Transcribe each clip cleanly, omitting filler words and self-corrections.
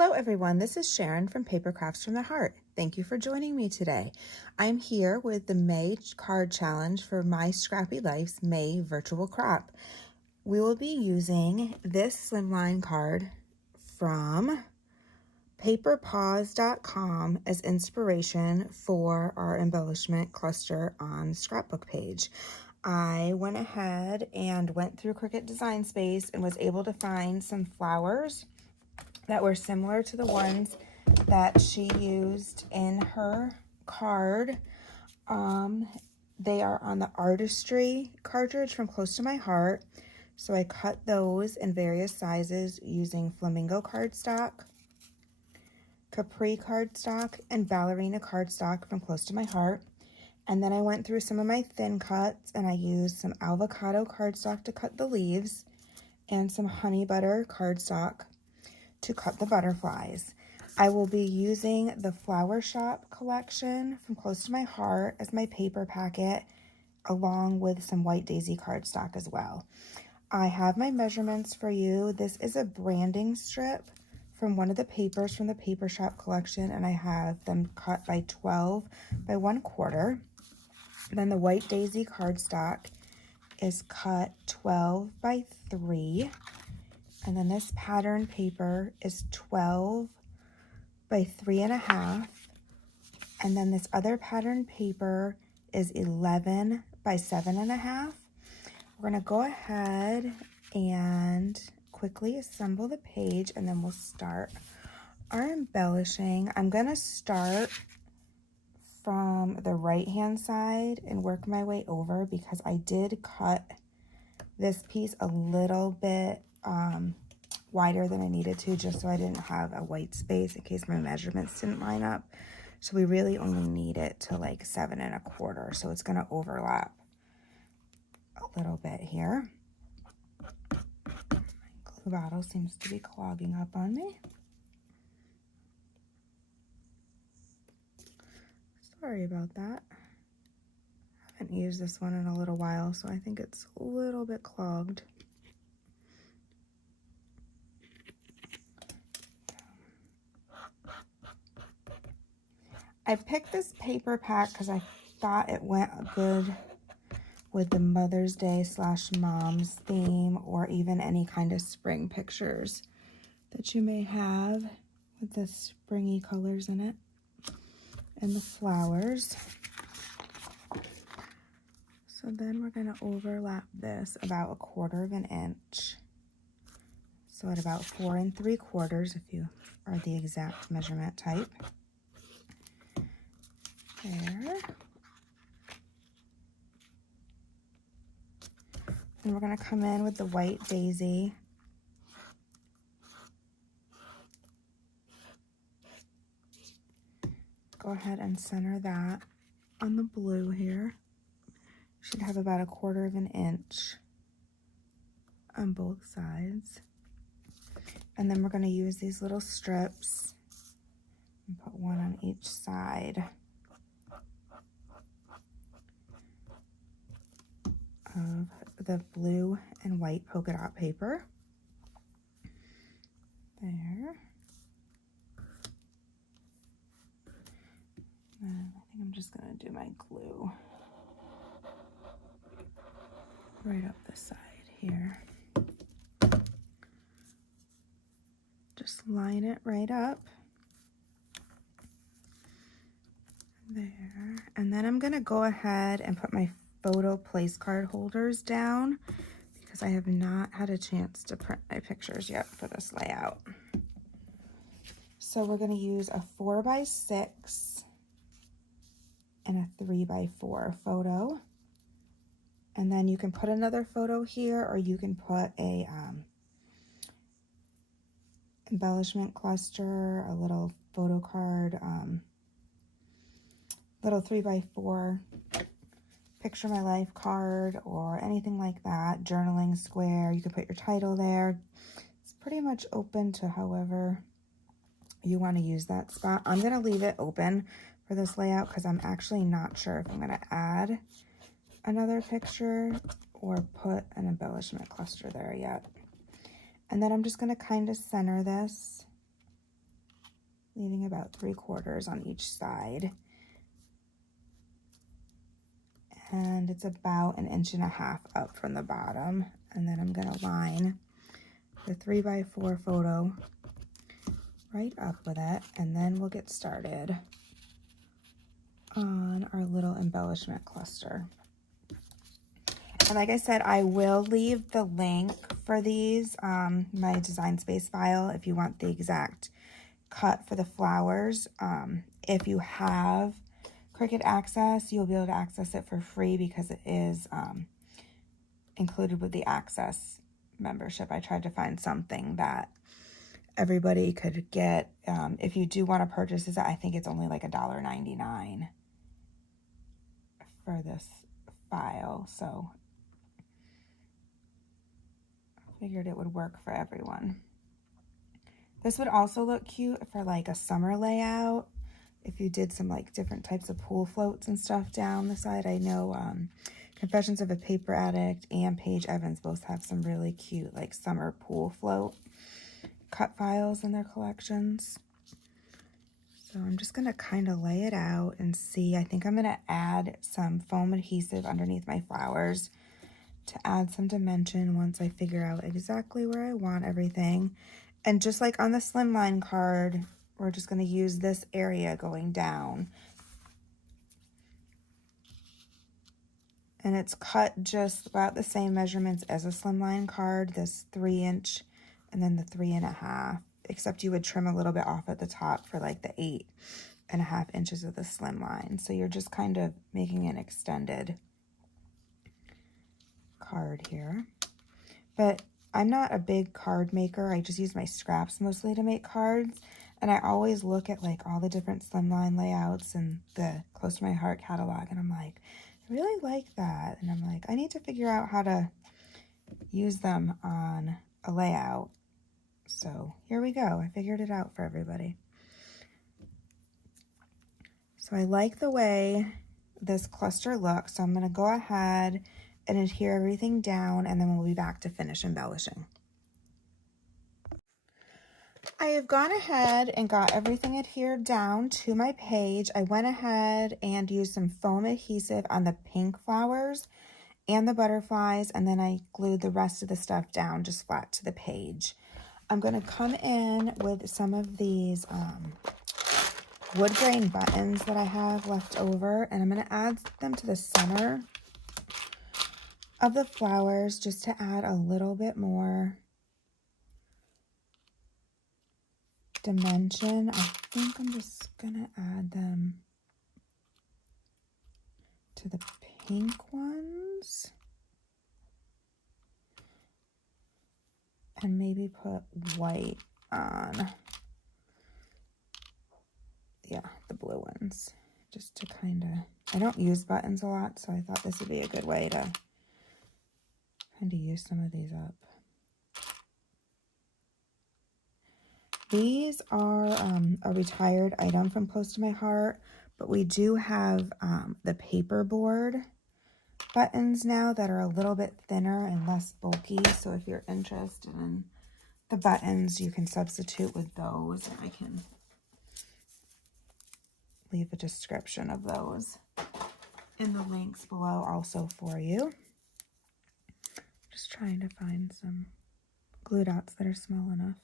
Hello everyone, this is Sharon from Paper Crafts from the Heart. Thank you for joining me today. I'm here with the May card challenge for My Scrappy Life's May virtual crop. We will be using this slimline card from paperpaws.com as inspiration for our embellishment cluster on the scrapbook page. I went ahead and went through Cricut Design Space and was able to find some flowers that were similar to the ones that she used in her card. They are on the Artistry cartridge from Close to My Heart. So I cut those in various sizes using Flamingo cardstock, Capri cardstock, and Ballerina cardstock from Close to My Heart. And then I went through some of my thin cuts and I used some avocado cardstock to cut the leaves and some honey butter cardstock to cut the butterflies. I will be using the Flower Shop collection from Close to My Heart as my paper packet, along with some White Daisy cardstock as well. I have my measurements for you. This is a branding strip from one of the papers from the Paper Shop collection, and I have them cut by 12 by 1/4. Then the White Daisy cardstock is cut 12 by 3. And then this pattern paper is 12 by 3.5. And then this other pattern paper is 11 by 7.5. We're gonna go ahead and quickly assemble the page and then we'll start our embellishing. I'm gonna start from the right-hand side and work my way over because I did cut this piece a little bit wider than I needed to, just so I didn't have a white space in case my measurements didn't line up. So we really only need it to like 7 1/4, so it's going to overlap a little bit here. My glue bottle seems to be clogging up on me. Sorry about that. I haven't used this one in a little while, so I think it's a little bit clogged. I picked this paper pack because I thought it went good with the Mother's Day / Mom's theme, or even any kind of spring pictures that you may have with the springy colors in it and the flowers. So then we're going to overlap this about 1/4 inch. So at about 4 3/4 if you are the exact measurement type. There. And we're going to come in with the White Daisy. Go ahead and center that on the blue here. Should have about 1/4 inch on both sides. And then we're going to use these little strips and put one on each side of the blue and white polka dot paper. There. And I think I'm just going to do my glue right up the side here. Just line it right up. There. And then I'm going to go ahead and put my photo place card holders down because I have not had a chance to print my pictures yet for this layout. So we're going to use a 4 by 6 and a 3 by 4 photo. And then you can put another photo here, or you can put a embellishment cluster, a little photo card, little 3 by 4 picture my life card, or anything like that. Journaling square, you can put your title there. It's pretty much open to however you want to use that spot. I'm going to leave it open for this layout because I'm actually not sure if I'm going to add another picture or put an embellishment cluster there yet. And then I'm just going to kind of center this leaving about 3/4 on each side. And it's about 1.5 inches up from the bottom. And then I'm gonna line the 3x4 photo right up with it, and then we'll get started on our little embellishment cluster. And like I said, I will leave the link for these, my Design Space file, if you want the exact cut for the flowers. If you have Cricut access, you'll be able to access it for free because it is included with the Access membership. I tried to find something that everybody could get. If you do want to purchase this, I think it's only like $1.99 for this file, so figured it would work for everyone. This would also look cute for like a summer layout. If you did some like different types of pool floats and stuff down the side. I know Confessions of a Paper Addict and Paige Evans both have some really cute like summer pool float cut files in their collections. So I'm just gonna kind of lay it out and see. I think I'm gonna add some foam adhesive underneath my flowers to add some dimension once I figure out exactly where I want everything. And just like on the slimline card, we're just going to use this area going down. And it's cut just about the same measurements as a slimline card, this 3" and then the 3.5, except you would trim a little bit off at the top for like the 8.5 inches of the slimline. So you're just kind of making an extended card here. But I'm not a big card maker. I just use my scraps mostly to make cards, and I always look at like all the different slimline layouts and the Close to My Heart catalog, and I'm like, I really like that, and I'm like, I need to figure out how to use them on a layout. So here we go. I figured it out for everybody. So I like the way this cluster looks, so I'm going to go ahead and adhere everything down, and then we'll be back to finish embellishing. I have gone ahead and got everything adhered down to my page. I went ahead and used some foam adhesive on the pink flowers and the butterflies, and then I glued the rest of the stuff down just flat to the page. I'm going to come in with some of these wood grain buttons that I have left over, and I'm going to add them to the center of the flowers just to add a little bit more dimension. I think I'm just gonna add them to the pink ones and maybe put white on, yeah, the blue ones, just to kind of, I don't use buttons a lot, so I thought this would be a good way to kind of use some of these up. These are a retired item from Close to My Heart, but we do have the paperboard buttons now that are a little bit thinner and less bulky. So if you're interested in the buttons, you can substitute with those. I can leave a description of those in the links below also for you. Just trying to find some glue dots that are small enough.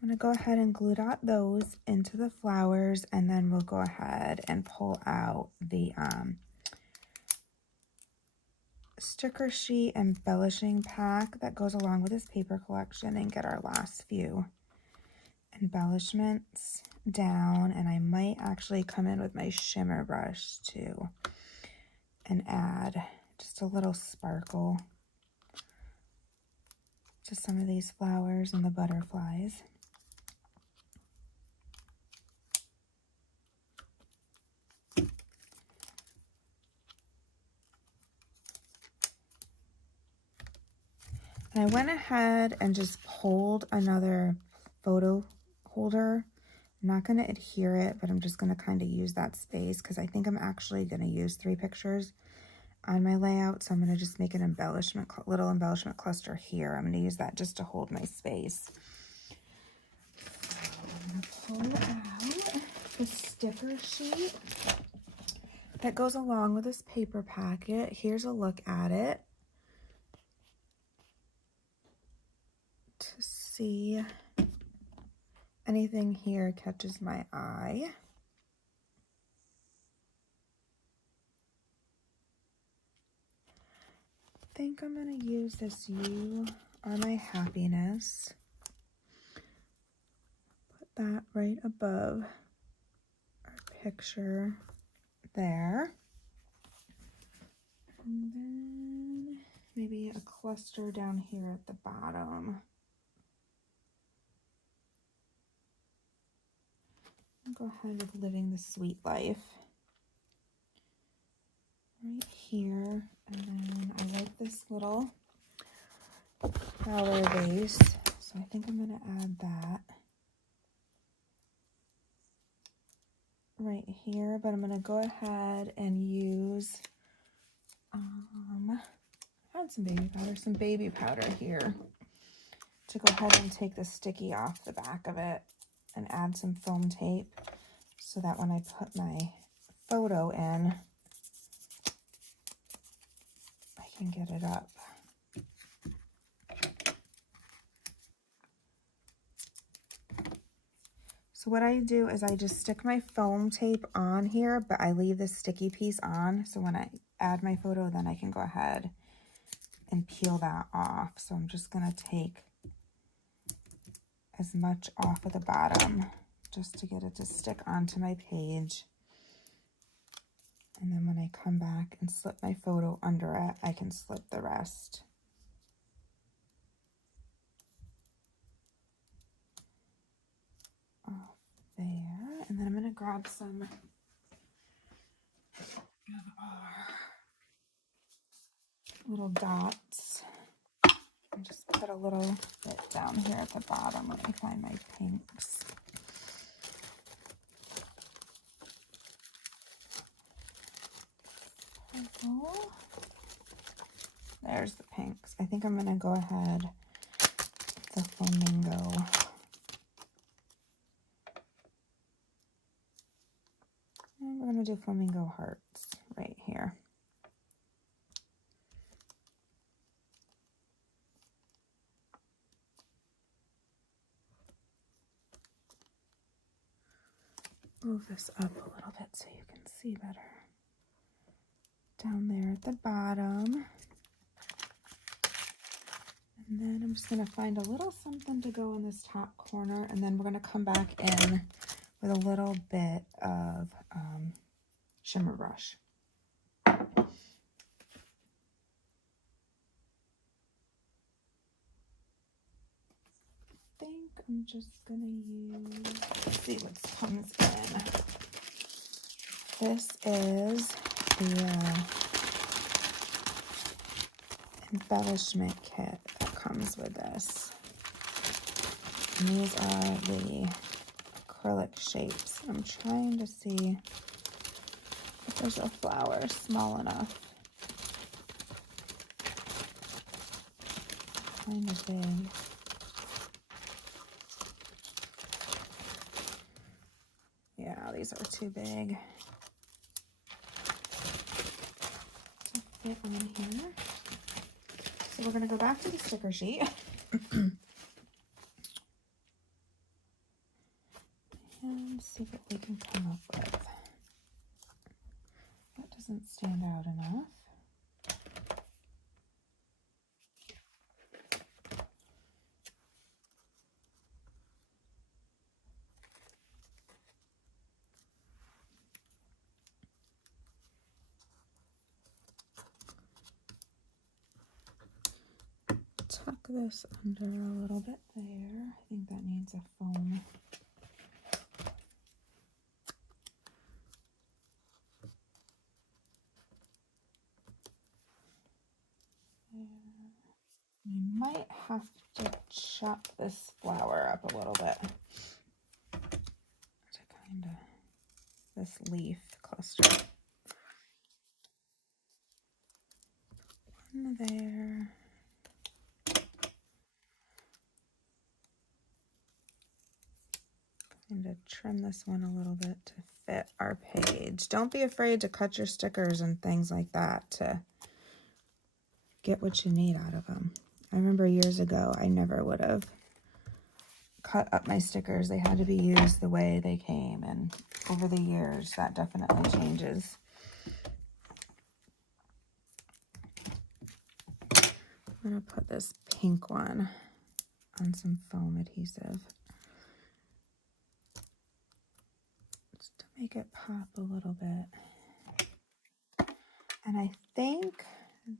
I'm going to go ahead and glue dot those into the flowers, and then we'll go ahead and pull out the sticker sheet embellishing pack that goes along with this paper collection and get our last few embellishments down. And I might actually come in with my shimmer brush too and add just a little sparkle to some of these flowers and the butterflies. And I went ahead and just pulled another photo holder. I'm not going to adhere it, but I'm just going to kind of use that space because I think I'm actually going to use 3 pictures on my layout. So I'm going to just make an embellishment, little embellishment cluster here. I'm going to use that just to hold my space. I'm gonna pull out the sticker sheet that goes along with this paper packet. Here's a look at it to see anything here catches my eye. I think I'm gonna use this "You Are My Happiness." Put that right above our picture there. And then maybe a cluster down here at the bottom. I'll go ahead with "Living the Sweet Life" right here. And then I like this little flower vase, so I think I'm going to add that right here. But I'm going to go ahead and use, I had some baby powder here to go ahead and take the sticky off the back of it and add some foam tape so that when I put my photo in, I can get it up. So what I do is I just stick my foam tape on here, but I leave the sticky piece on. So when I add my photo, then I can go ahead and peel that off. So I'm just gonna take as much off of the bottom just to get it to stick onto my page. And then when I come back and slip my photo under it, I can slip the rest. Off there. And then I'm going to grab some of our little dots and just put a little bit down here at the bottom. Let me find my pinks. Purple. There's the pinks. I think I'm going to go ahead with the flamingo. And we're going to do flamingo hearts right here. Move this up a little bit so you can see better. Down there at the bottom. And then I'm just going to find a little something to go in this top corner, and then we're going to come back in with a little bit of shimmer brush. I think I'm just going to use, let's see what comes in. This is the embellishment kit that comes with this. And these are the acrylic shapes. I'm trying to see if there's a flower small enough. Kind of big. Yeah, these are too big to fit on here. So we're going to go back to the sticker sheet. And see what we can come up with. That doesn't stand out enough. Tuck this under a little bit there. I think that needs a foam. You might have to chop this flower up a little bit to kind of, this leaf cluster. One there. I'm going to trim this one a little bit to fit our page. Don't be afraid to cut your stickers and things like that to get what you need out of them. I remember years ago, I never would have cut up my stickers. They had to be used the way they came, and over the years, that definitely changes. I'm going to put this pink one on some foam adhesive just to make it pop a little bit. And I think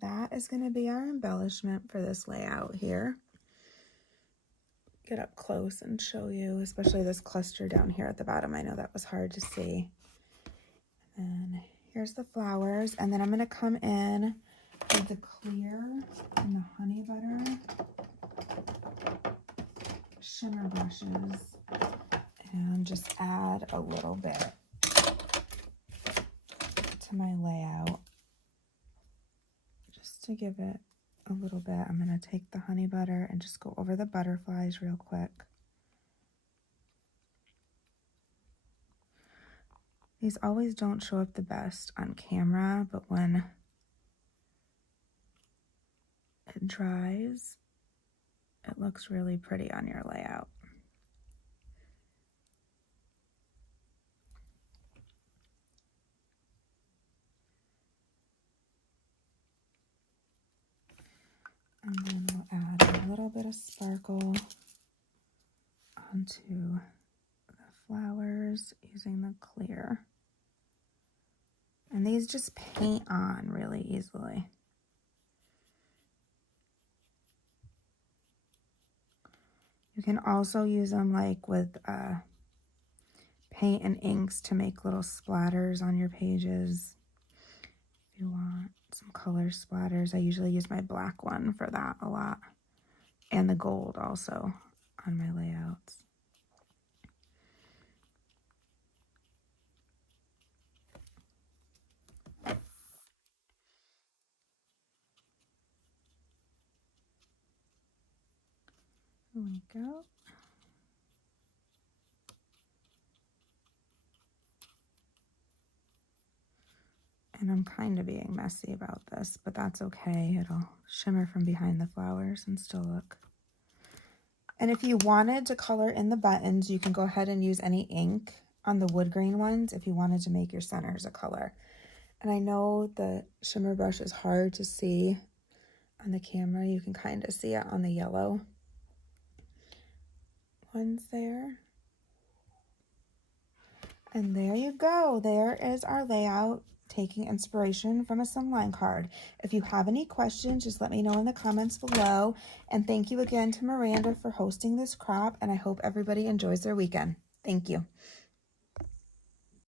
that is going to be our embellishment for this layout here. Get up close and show you, especially this cluster down here at the bottom. I know that was hard to see. And here's the flowers, and then I'm going to come in with the clear and the honey butter shimmer brushes and just add a little bit to my layout just to give it a little bit. I'm going to take the honey butter and just go over the butterflies real quick. These always don't show up the best on camera, but when it dries, it looks really pretty on your layout. And then we'll add a little bit of sparkle onto the flowers using the clear. And these just paint on really easily. You can also use them like with paint and inks to make little splatters on your pages. If you want some color splatters, I usually use my black one for that a lot. And the gold also on my layouts. There we go. And I'm kind of being messy about this, but that's okay. It'll shimmer from behind the flowers and still look. And if you wanted to color in the buttons, you can go ahead and use any ink on the wood grain ones if you wanted to make your centers a color. And I know the shimmer brush is hard to see on the camera. You can kind of see it on the yellow ones there. And there you go. There is our layout, taking inspiration from a slimline card. If you have any questions, just let me know in the comments below. And thank you again to Miranda for hosting this crop, and I hope everybody enjoys their weekend. Thank you.